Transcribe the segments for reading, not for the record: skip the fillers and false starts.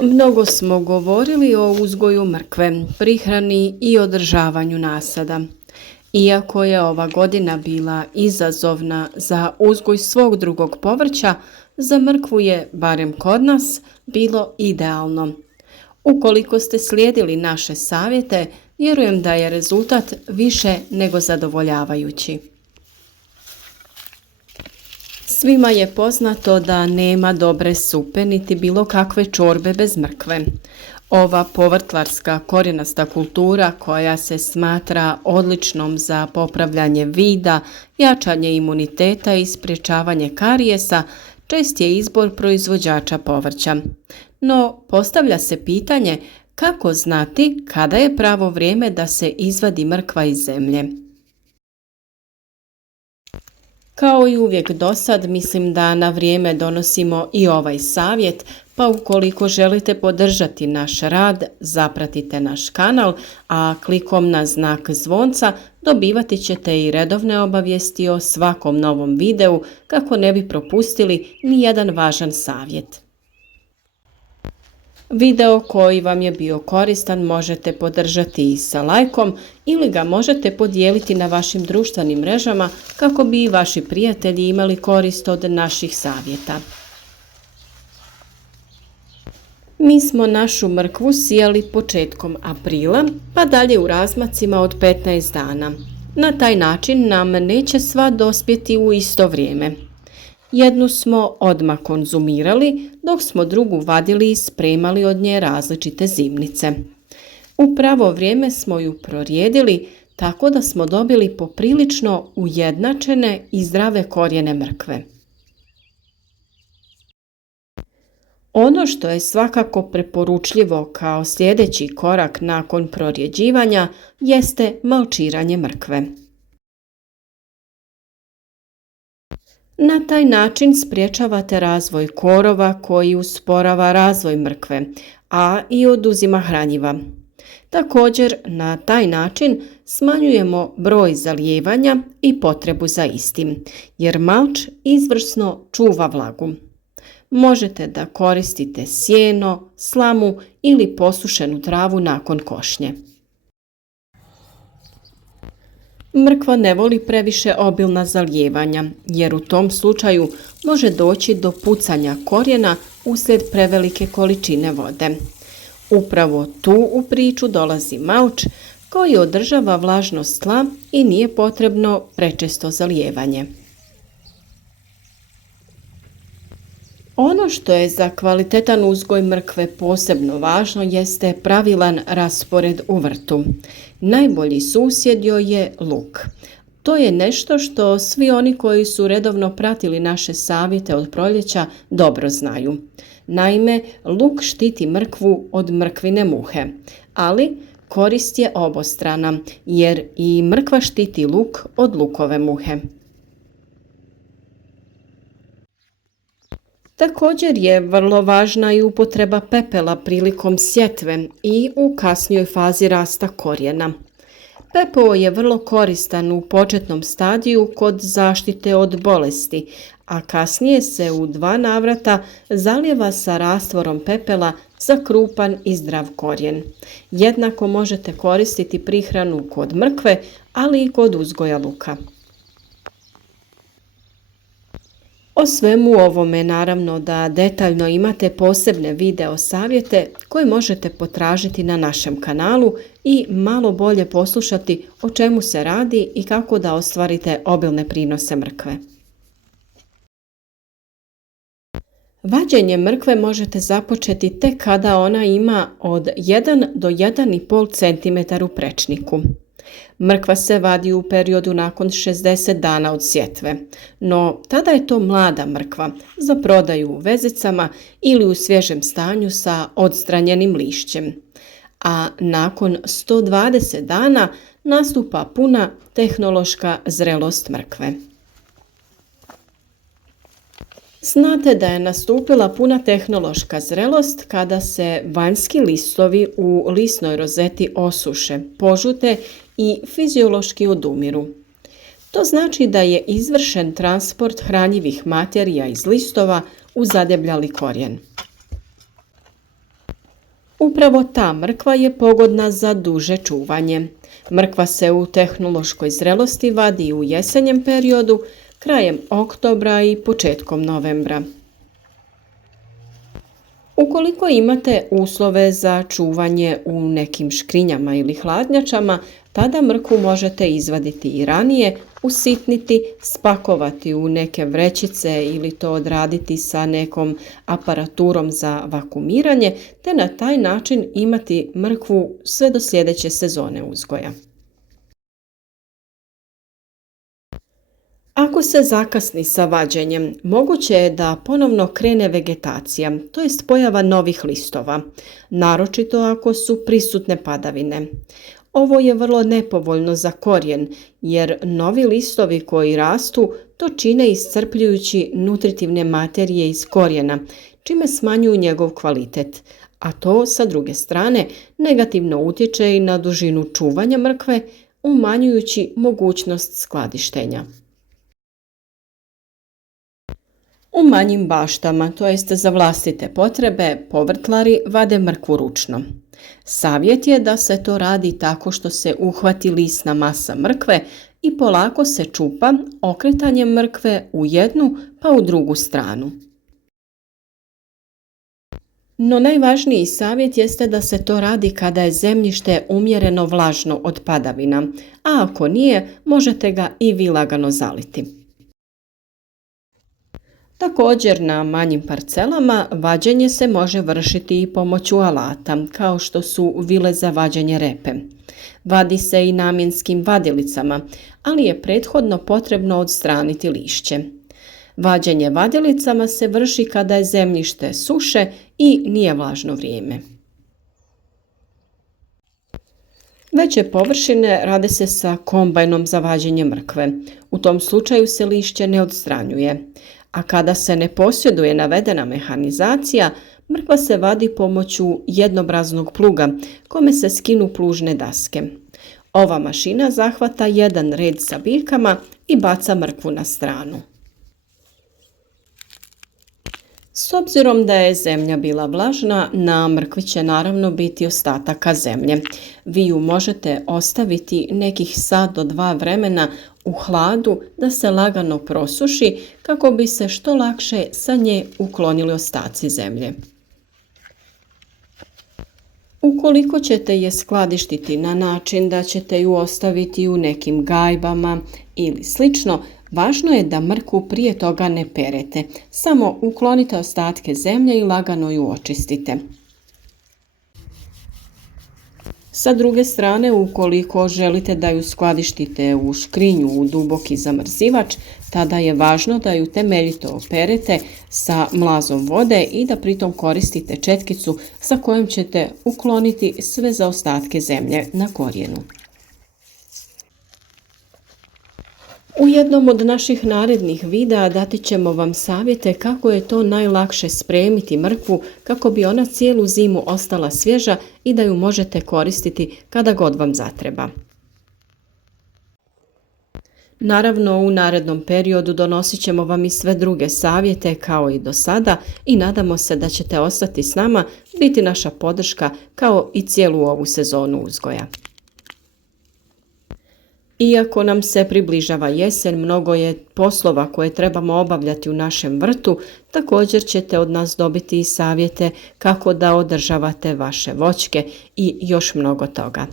Mnogo smo govorili o uzgoju mrkve, prihrani i održavanju nasada. Iako je ova godina bila izazovna za uzgoj svog drugog povrća, za mrkvu je, barem kod nas, bilo idealno. Ukoliko ste slijedili naše savjete, vjerujem da je rezultat više nego zadovoljavajući. Svima je poznato da nema dobre supe niti bilo kakve čorbe bez mrkve. Ova povrtlarska korijenasta kultura koja se smatra odličnom za popravljanje vida, jačanje imuniteta i sprječavanje karijesa, čest je izbor proizvođača povrća. No, postavlja se pitanje kako znati kada je pravo vrijeme da se izvadi mrkva iz zemlje. Kao i uvijek dosad, mislim da na vrijeme donosimo i ovaj savjet, pa ukoliko želite podržati naš rad, zapratite naš kanal, a klikom na znak zvonca dobivati ćete i redovne obavijesti o svakom novom videu kako ne bi propustili ni jedan važan savjet. Video koji vam je bio koristan možete podržati i sa lajkom ili ga možete podijeliti na vašim društvenim mrežama kako bi i vaši prijatelji imali korist od naših savjeta. Mi smo našu mrkvu sijali početkom aprila, pa dalje u razmacima od 15 dana. Na taj način nam neće sva dospjeti u isto vrijeme. Jednu smo odmah konzumirali, dok smo drugu vadili i spremali od nje različite zimnice. U pravo vrijeme smo ju prorijedili, tako da smo dobili poprilično ujednačene i zdrave korijene mrkve. Ono što je svakako preporučljivo kao sljedeći korak nakon prorjeđivanja jeste malčiranje mrkve. Na taj način spriječavate razvoj korova koji usporava razvoj mrkve, a i oduzima hranjiva. Također, na taj način smanjujemo broj zalijevanja i potrebu za istim, jer malč izvrsno čuva vlagu. Možete da koristite sjeno, slamu ili posušenu travu nakon košnje. Mrkva ne voli previše obilna zalijevanja, jer u tom slučaju može doći do pucanja korijena uslijed prevelike količine vode. Upravo tu u priču dolazi malč koji održava vlažnost tla i nije potrebno prečesto zalijevanje. Ono što je za kvalitetan uzgoj mrkve posebno važno jeste pravilan raspored u vrtu. Najbolji susjed joj je luk. To je nešto što svi oni koji su redovno pratili naše savjete od proljeća dobro znaju. Naime, luk štiti mrkvu od mrkvine muhe, ali korist je obostrana jer i mrkva štiti luk od lukove muhe. Također je vrlo važna i upotreba pepela prilikom sjetve i u kasnijoj fazi rasta korijena. Pepeo je vrlo koristan u početnom stadiju kod zaštite od bolesti, a kasnije se u 2 navrata zalijeva sa rastvorom pepela za krupan i zdrav korijen. Jednako možete koristiti prihranu kod mrkve, ali i kod uzgoja luka. O svemu ovome naravno da detaljno imate posebne video savjete koje možete potražiti na našem kanalu i malo bolje poslušati o čemu se radi i kako da ostvarite obilne prinose mrkve. Vađenje mrkve možete započeti tek kada ona ima od 1 do 1,5 cm u prečniku. Mrkva se vadi u periodu nakon 60 dana od sjetve, no tada je to mlada mrkva za prodaju u vezicama ili u svježem stanju sa odstranjenim lišćem. A nakon 120 dana nastupa puna tehnološka zrelost mrkve. Znate da je nastupila puna tehnološka zrelost kada se vanjski listovi u lisnoj rozeti osuše, požute i fiziološki odumiru. To znači da je izvršen transport hranjivih materija iz listova u zadebljali korijen. Upravo ta mrkva je pogodna za duže čuvanje. Mrkva se u tehnološkoj zrelosti vadi u jesenjem periodu, krajem oktobra i početkom novembra. Ukoliko imate uslove za čuvanje u nekim škrinjama ili hladnjačama, tada mrkvu možete izvaditi i ranije, usitniti, spakovati u neke vrećice ili to odraditi sa nekom aparaturom za vakumiranje, te na taj način imati mrkvu sve do sljedeće sezone uzgoja. Ako se zakasni sa vađenjem, moguće je da ponovno krene vegetacija, to jest pojava novih listova, naročito ako su prisutne padavine. Ovo je vrlo nepovoljno za korijen, jer novi listovi koji rastu to čine iscrpljujući nutritivne materije iz korijena, čime smanjuju njegov kvalitet, a to sa druge strane negativno utječe i na dužinu čuvanja mrkve, umanjujući mogućnost skladištenja. U manjim baštama, to jest za vlastite potrebe, povrtlari vade mrkvu ručno. Savjet je da se to radi tako što se uhvati lisna masa mrkve i polako se čupa okretanjem mrkve u jednu pa u drugu stranu. No najvažniji savjet jeste da se to radi kada je zemljište umjereno vlažno od padavina, a ako nije, možete ga i vi lagano zaliti. Također na manjim parcelama vađenje se može vršiti i pomoću alata, kao što su vile za vađenje repe. Vadi se i namjenskim vadilicama, ali je prethodno potrebno odstraniti lišće. Vađenje vadilicama se vrši kada je zemljište suše i nije vlažno vrijeme. Veće površine rade se sa kombajnom za vađenje mrkve. U tom slučaju se lišće ne odstranjuje. A kada se ne posjeduje navedena mehanizacija, mrkva se vadi pomoću jednobraznog pluga, kome se skinu plužne daske. Ova mašina zahvata jedan red sa biljkama i baca mrkvu na stranu. S obzirom da je zemlja bila vlažna, na mrkvi će naravno biti ostataka zemlje. Vi ju možete ostaviti nekih sat do 2 vremena u hladu da se lagano prosuši kako bi se što lakše sa nje uklonili ostaci zemlje. Ukoliko ćete je skladištiti na način da ćete ju ostaviti u nekim gajbama ili slično, važno je da mrkvu prije toga ne perete, samo uklonite ostatke zemlje i lagano ju očistite. Sa druge strane, ukoliko želite da ju skladištite u škrinju u duboki zamrzivač, tada je važno da ju temeljito operete sa mlazom vode i da pritom koristite četkicu sa kojom ćete ukloniti sve zaostatke zemlje na korijenu. U jednom od naših narednih videa dati ćemo vam savjete kako je to najlakše spremiti mrkvu kako bi ona cijelu zimu ostala svježa i da ju možete koristiti kada god vam zatreba. Naravno, u narednom periodu donosit ćemo vam i sve druge savjete kao i do sada i nadamo se da ćete ostati s nama, biti naša podrška kao i cijelu ovu sezonu uzgoja. Iako nam se približava jesen, mnogo je poslova koje trebamo obavljati u našem vrtu, također ćete od nas dobiti i savjete kako da održavate vaše voćke i još mnogo toga.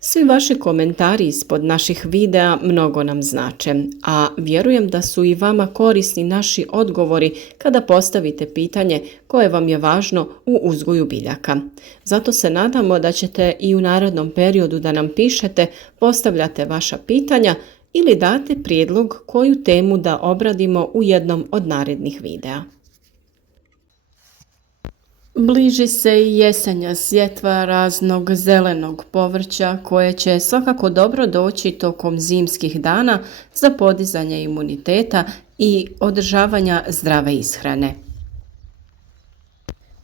Svi vaši komentari ispod naših videa mnogo nam znače, a vjerujem da su i vama korisni naši odgovori kada postavite pitanje koje vam je važno u uzgoju biljaka. Zato se nadamo da ćete i u narednom periodu da nam pišete, postavljate vaša pitanja ili date prijedlog koju temu da obradimo u jednom od narednih videa. Bliži se i jesenja sjetva raznog zelenog povrća koje će svakako dobro doći tokom zimskih dana za podizanje imuniteta i održavanja zdrave ishrane.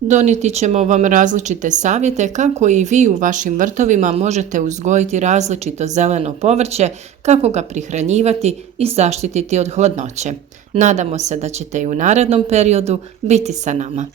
Donijeti ćemo vam različite savjete kako i vi u vašim vrtovima možete uzgojiti različito zeleno povrće, kako ga prihranjivati i zaštititi od hladnoće. Nadamo se da ćete i u narednom periodu biti sa nama.